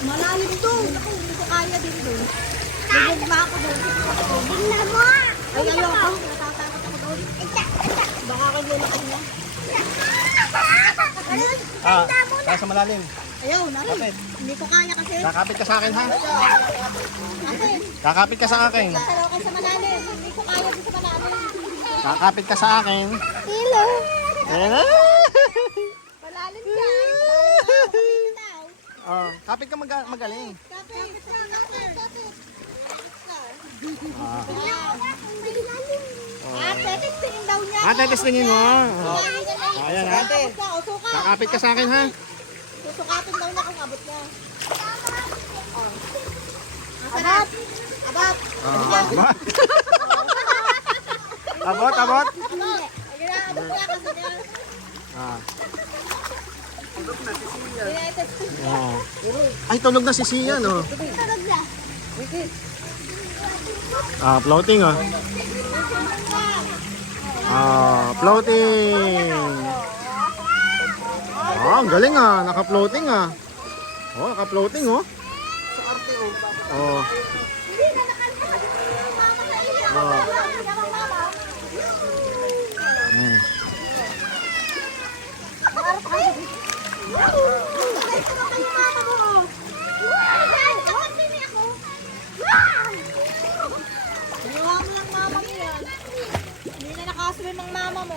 Malalim doon. Ako, hindi ko kaya din doon. Nagugma ako doon. Tingnan mo! Ay, ayoko. Natatakot ako doon. Baka ako lulakin niya. Kaya sa malalim. Ayaw, narin. Kapit. Hindi ko kaya kasi. Kakapit ka sa akin, ha? Kasi, Kakapit ka sa akin. nasaraw ko sa malalim. Hindi ko kaya din sa malalim. Kakapit ka sa akin. Hello. Ayan na. Malalim yan. Malalim daw. Oh, kapit ka magaling. Kapit. Kapit. Testingin daw niya. Testingin mo. Ayan, ha? Susukat. Kakapit ka sa akin, ha? Susukatin daw niya kung abot niya. Abot. Abot. Abot, abot. Abot. Ayun na, abot niya kasi niya. Ay, tulog na si Sia, no? Tulog na. Floating, oh. Floating. Ang galing, naka-floating, naka-floating, oh. Oh. Ginawa mo lang mama mo yan. Hindi na nakaswim ang mama mo.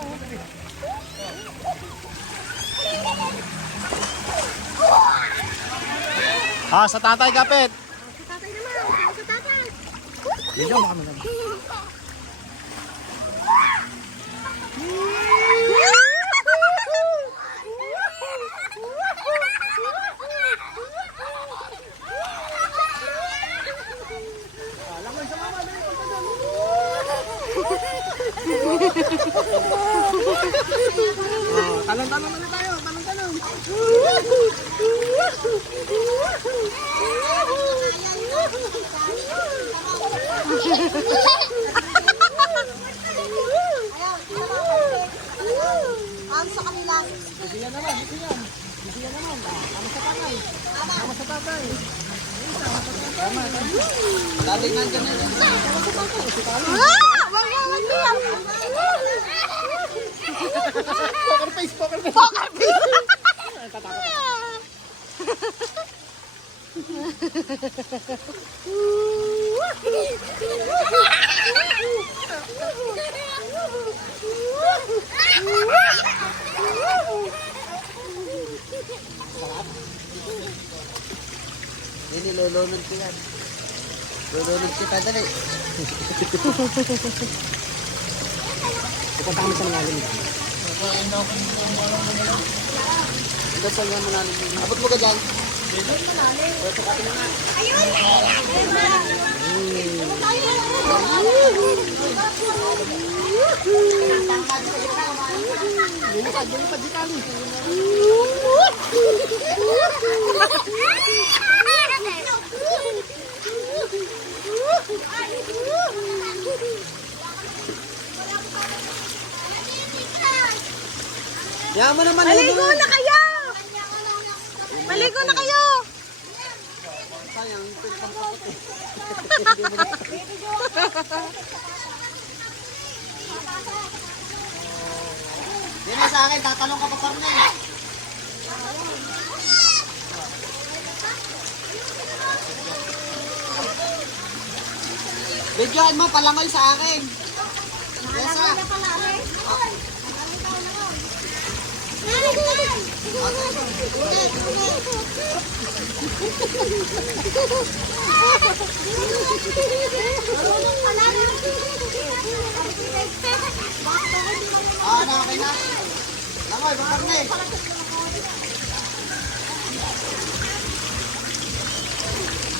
Sa tatay, kapit. Sa tatay naman. Sa tatay. Dito, baka naman. Talon-talon na tayo, talon-talon. Ano sa kanila? Bisiyan naman, bisiyan. Bisiyan naman. Tama sa tatay. Tama sa tatay. Tatay nandiyan na rin. Tama sa tatay. Poker face, poker face. Poker face! Ini lolonod ko yan. Lolonod kita dali. Pupunta kami sa malalim. Ito sa nga manalim. Abot mo ka dyan. Lilipad di kali. Yaman naman. Maligo na kayo! Maligo na kayo! Sayang. Yan na sa akin. Tatalong ka pa parne. Videoan mo. Palangoy sa akin. Yes, ah. Okay na. Langoy, paparne.